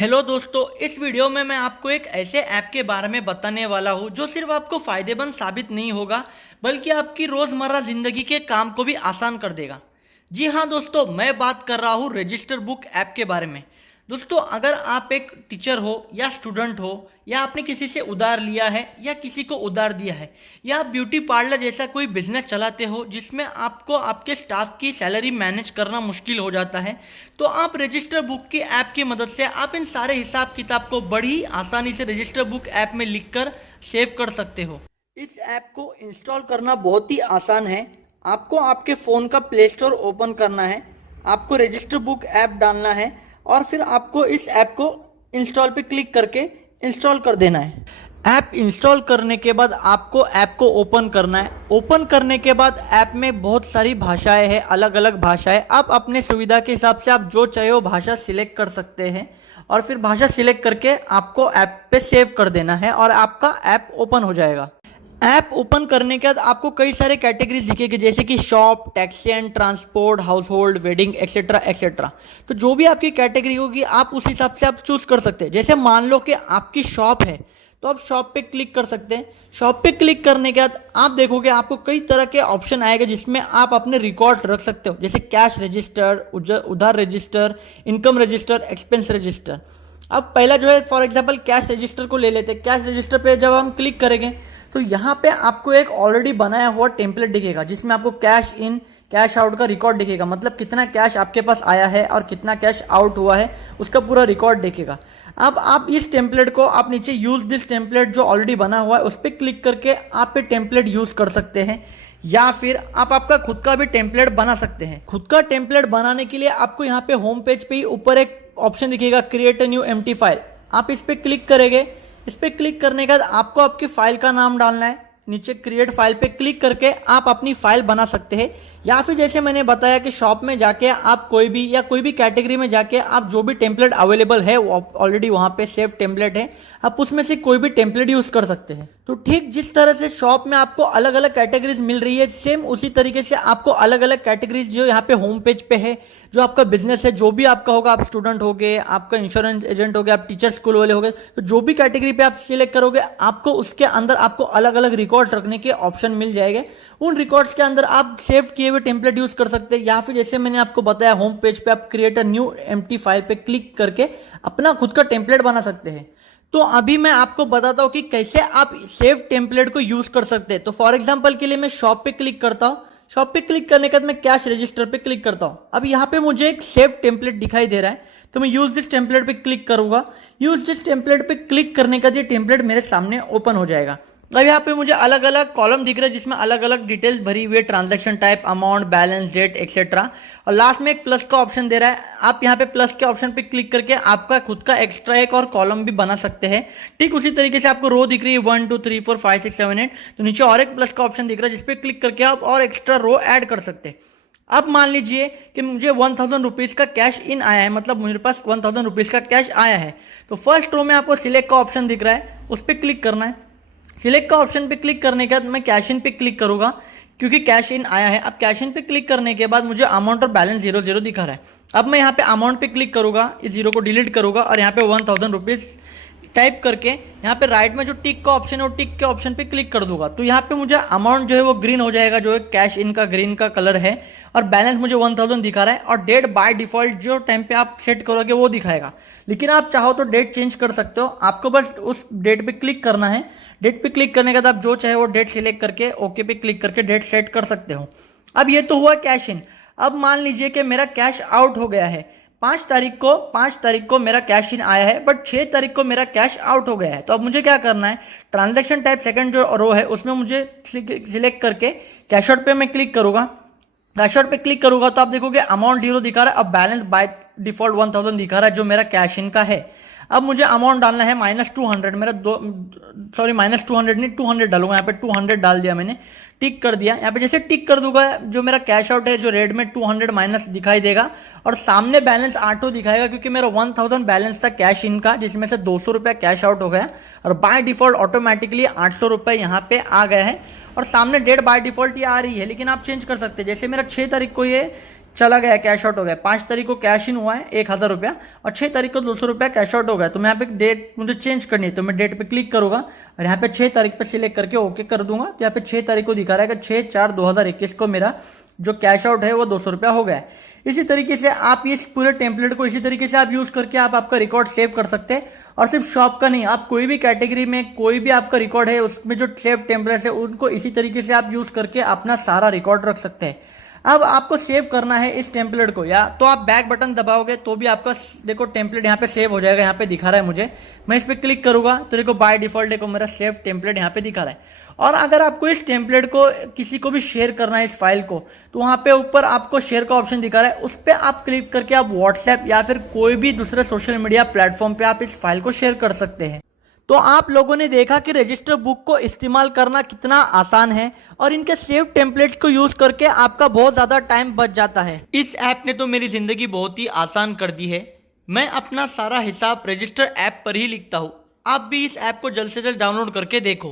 Hello दोस्तों, इस video में मैं आपको एक ऐसे ऐप के बारे में बताने वाला हूँ जो सिर्फ आपको फ़ायदेमंद साबित नहीं होगा बल्कि आपकी रोज़मर्रा ज़िंदगी के काम को भी आसान कर देगा। जी हाँ दोस्तों, मैं बात कर रहा हूँ रजिस्टर बुक ऐप के बारे में। दोस्तों, अगर आप एक टीचर हो या स्टूडेंट हो या आपने किसी से उधार लिया है या किसी को उधार दिया है या आप ब्यूटी पार्लर जैसा कोई बिजनेस चलाते हो जिसमें आपको आपके स्टाफ की सैलरी मैनेज करना मुश्किल हो जाता है, तो आप रजिस्टर बुक की ऐप की मदद से आप इन सारे हिसाब किताब को बड़ी आसानी से रजिस्टर बुक ऐप में लिखकर सेव कर सकते हो। इस ऐप को इंस्टॉल करना बहुत ही आसान है। आपको आपके फ़ोन का प्ले स्टोर ओपन करना है, आपको रजिस्टर बुक ऐप डालना है और फिर आपको इस ऐप को इंस्टॉल पे क्लिक करके इंस्टॉल कर देना है। ऐप इंस्टॉल करने के बाद आपको ऐप को ओपन करना है। ओपन करने के बाद ऐप में बहुत सारी भाषाएं हैं, अलग अलग भाषाएं। आप अपने सुविधा के हिसाब से आप जो चाहे वो भाषा सिलेक्ट कर सकते हैं और फिर भाषा सिलेक्ट करके आपको ऐप पे सेव कर देना है और आपका ऐप ओपन हो जाएगा। ऐप ओपन करने के बाद आपको कई सारे कैटेगरीज दिखेंगे जैसे कि shop, taxi and transport, house hold, wedding etcetera etcetera. तो जो भी आपकी कैटेगरी होगी आप उस हिसाब से आप चूज कर सकते हैं। जैसे मान लो कि आपकी शॉप है तो आप शॉप पे क्लिक कर सकते हैं। शॉप पे क्लिक करने के बाद आप देखोगे आपको कई तरह के ऑप्शन आएंगे जिसमें आप अपने रिकॉर्ड रख सकते हो, जैसे कैश रजिस्टर, उधार register, income register, expense register. अब पहला जो है फॉर एग्जांपल कैश रजिस्टर को ले लेते हैं। कैश रजिस्टर पे जब हम क्लिक करेंगे तो यहाँ पे आपको एक ऑलरेडी बनाया हुआ टेम्पलेट दिखेगा जिसमें आपको कैश इन कैश आउट का रिकॉर्ड दिखेगा, मतलब कितना कैश आपके पास आया है और कितना कैश आउट हुआ है उसका पूरा रिकॉर्ड दिखेगा। अब आप इस टेम्पलेट को आप नीचे यूज दिस टेम्पलेट जो ऑलरेडी बना हुआ है उस पर क्लिक करके आप ये टेम्पलेट यूज कर सकते हैं या फिर आप आपका खुद का भी टेम्पलेट बना सकते हैं। खुद का टेम्पलेट बनाने के लिए आपको यहाँ पे होम पेज पे ही ऊपर एक ऑप्शन दिखेगा create a new empty file. आप इस पर क्लिक करेंगे। इस पर क्लिक करने के बाद आपको आपकी फाइल का नाम डालना है। नीचे क्रिएट फाइल पे क्लिक करके आप अपनी फाइल बना सकते हैं या फिर जैसे मैंने बताया कि शॉप में जाके आप कोई भी कैटेगरी में जाके आप जो भी टेम्पलेट अवेलेबल है वो ऑलरेडी वहाँ पे सेव टेम्पलेट है, आप उसमें से कोई भी टेम्पलेट यूज कर सकते हैं। तो ठीक जिस तरह से शॉप में आपको अलग अलग कैटेगरीज मिल रही है, सेम उसी तरीके से आपको अलग अलग कैटेगरीज जो यहाँ पे होम पेज पे है, जो आपका बिजनेस है, जो भी आपका होगा, आप स्टूडेंट हो गए, आपका इंश्योरेंस एजेंट हो गया, आप टीचर स्कूल वाले हो गए, तो जो भी कैटेगरी पे आप सिलेक्ट करोगे आपको उसके अंदर आपको अलग अलग रिकॉर्ड रखने के ऑप्शन मिल जाएंगे। उन रिकॉर्ड्स के अंदर आप सेव किए हुए टेम्पलेट यूज कर सकते हैं या फिर जैसे मैंने आपको बताया होम पेज पे आप create a new empty file पे क्लिक करके अपना खुद का टेम्पलेट बना सकते हैं। तो अभी मैं आपको बताता हूँ कि कैसे आप सेव टेम्पलेट को यूज कर सकते हैं। तो फॉर एग्जाम्पल के लिए मैं शॉप पे क्लिक करता हूँ। शॉप पे क्लिक करने के बाद मैं कैश रजिस्टर पे क्लिक करता हूँ। अब यहाँ पे मुझे एक सेव टेम्पलेट दिखाई दे रहा है तो मैं यूज दिस टेम्पलेट पे क्लिक करूंगा। यूज दिस टेम्पलेट पे क्लिक करने का ये टेम्पलेट मेरे सामने ओपन हो जाएगा। अब यहाँ पे मुझे अलग अलग कॉलम दिख रहा है जिसमें अलग अलग डिटेल्स भरी हुई है, transaction type, amount, balance, date etcetera, और लास्ट में एक प्लस का ऑप्शन दे रहा है। आप यहाँ पे प्लस के ऑप्शन पे क्लिक करके आपका खुद का एक्स्ट्रा एक और कॉलम भी बना सकते हैं। ठीक उसी तरीके से आपको रो दिख रही है 1 2 3 4 5 6 7 8, तो नीचे और एक प्लस का ऑप्शन दिख रहा है जिसपे क्लिक करके आप और एक्स्ट्रा रो ऐड कर सकते हैं। अब मान लीजिए कि मुझे 1000 रुपीज़ का कैश इन आया है, मतलब मेरे पास 1000 रुपीज़ का कैश आया है। तो फर्स्ट रो में आपको सिलेक्ट का ऑप्शन दिख रहा है, उस पर क्लिक करना है। सिलेक्ट का ऑप्शन पे क्लिक करने के बाद मैं कैश इन पे क्लिक करूंगा क्योंकि कैश इन आया है। अब कैश इन पे क्लिक करने के बाद मुझे अमाउंट और बैलेंस 00 दिखा रहा है। अब मैं यहाँ पे अमाउंट पे क्लिक करूंगा, इस जीरो को डिलीट करूंगा और यहाँ पे 1000 रुपीज़ टाइप करके यहाँ पे राइट में जो टिक का ऑप्शन है वो टिक के ऑप्शन पे क्लिक कर दूंगा। तो यहाँ पे मुझे अमाउंट जो है वो ग्रीन हो जाएगा, जो है कैश इन का ग्रीन का कलर है, और बैलेंस मुझे 1000 दिखा रहा है, और डेट बाय डिफॉल्ट जो टाइम पे आप सेट करोगे वो दिखाएगा। लेकिन आप चाहो तो डेट चेंज कर सकते हो। आपको बस उस डेट पे क्लिक करना है। डेट पे क्लिक करने के बाद आप जो चाहे वो डेट सिलेक्ट करके ओके पे क्लिक करके डेट सेट कर सकते हो। अब ये तो हुआ कैश इन। अब मान लीजिए कि मेरा कैश आउट हो गया है। 5 तारीख को मेरा कैश इन आया है बट 6 तारीख को मेरा कैश आउट हो गया है। तो अब मुझे क्या करना है, ट्रांजैक्शन टाइप सेकंड जो रो है उसमें मुझे सिलेक्ट करके कैश आउट पे मैं क्लिक करूंगा। कैश आउट पे क्लिक करूंगा तो आप देखोगे अमाउंट 0 दिखा रहा है, अब बैलेंस बाय डिफॉल्ट 1000 दिखा रहा है जो मेरा कैश इन का है। अब मुझे अमाउंट डालना है -200, मेरा -200 नहीं 200 डालूंगा। यहाँ पे 200 डाल दिया मैंने, टिक कर दिया। यहाँ पे जैसे टिक कर दूंगा जो मेरा कैश आउट है जो रेड में 200 माइनस दिखाई देगा और सामने बैलेंस 8 दिखाएगा क्योंकि मेरा 1000 बैलेंस था कैश इन का, जिसमें से 200 रुपया कैश आउट हो गया और बाय डिफॉल्ट ऑटोमेटिकली 800 रुपये यहाँ पे आ गए हैं। और सामने डेट बाय डिफॉल्ट ये आ रही है, लेकिन आप चेंज कर सकते हैं। जैसे मेरा 6 तारीख को ये चला गया, कैश आउट हो गया। 5 तारीख को कैश इन हुआ है 1000 रुपया और 6 तारीख को 200 रुपया कैश आउट हो गया। तो मैं यहाँ पे डेट मुझे चेंज करनी है, तो मैं डेट पे क्लिक करूंगा और यहाँ पे 6 तारीख पे सिलेक्ट करके ओके कर दूंगा। तो यहाँ पे 6 तारीख को दिखा रहा है कि 6/4/2021 को मेरा जो कैश आउट है वो 200 रुपया हो गया है। इसी तरीके से आप इस पूरे टेम्पलेट को इसी तरीके से आप यूज करके आप आपका रिकॉर्ड सेव कर सकते हैं। और सिर्फ शॉप का नहीं, आप कोई भी कैटेगरी में कोई भी आपका रिकॉर्ड है उसमें जो सेव टेम्पलेट है उनको इसी तरीके से आप यूज करके अपना सारा रिकॉर्ड रख सकते हैं। अब आपको सेव करना है इस टेम्पलेट को, या तो आप बैक बटन दबाओगे तो भी आपका देखो टेम्पलेट यहाँ पे सेव हो जाएगा। यहाँ पे दिखा रहा है मुझे, मैं इस पर क्लिक करूंगा तो देखो बाय डिफॉल्ट देखो मेरा सेव टेम्पलेट यहाँ पे दिखा रहा है। और अगर आपको इस टेम्पलेट को किसी को भी शेयर करना है इस फाइल को, तो वहां पे ऊपर आपको शेयर का ऑप्शन दिखा रहा है, उस पर आप क्लिक करके आप व्हाट्सएप या फिर कोई भी दूसरे सोशल मीडिया प्लेटफॉर्म पे आप इस फाइल को शेयर कर सकते हैं। तो आप लोगों ने देखा कि रजिस्टर बुक को इस्तेमाल करना कितना आसान है और इनके सेव टेम्पलेट्स को यूज करके आपका बहुत ज़्यादा टाइम बच जाता है। इस ऐप ने तो मेरी ज़िंदगी बहुत ही आसान कर दी है। मैं अपना सारा हिसाब रजिस्टर ऐप पर ही लिखता हूँ। आप भी इस ऐप को जल्द से जल्द डाउनलोड करके देखो।